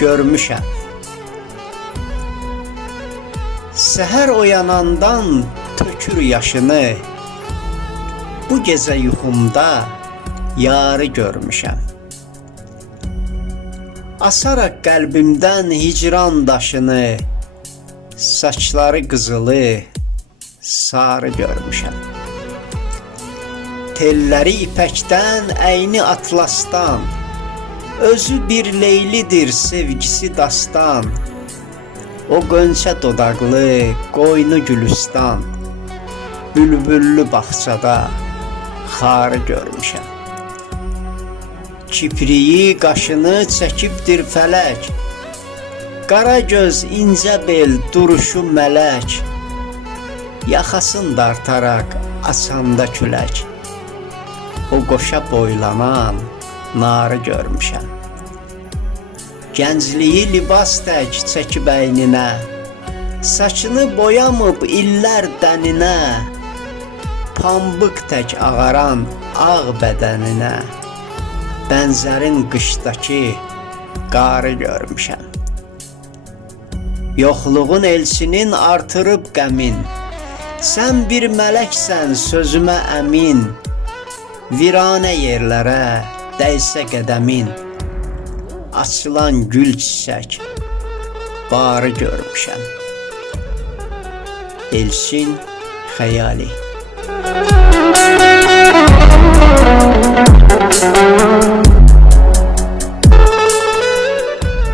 görmüşəm. Səhər oyanandan tökür yaşını, bu gecə yuxumda yarı görmüşəm. Asaraq qəlbimdən hicran daşını, saçları qızılı, sarı görmüşəm. Telləri ipəkdən, əyni atlasdan, özü bir leylidir, sevgisi dastan. O qönçə dodaqlı, qoynu gülüstan, bülbüllü bağçada xarı görmüşəm. Kipriyi, qaşını çəkibdir fələk, qara göz, incə bel, duruşu mələk, yaxasın dartaraq açanda külək, o qoşa boylanan narı görmüşəm. Gəncliyi libas tək çəkib əyninə, saçını boyamıb illər dəninə, pambıq tək ağaran ağ bədəninə, bənzərin qışdakı qarı görmüşəm. Yoxluğun elsinin artırıb qəmin, sən bir mələksən sözümə əmin, viranə yerlərə dəysə qədəmin, açılan gül çiçək barı görmüşəm. Elçin Xəyali.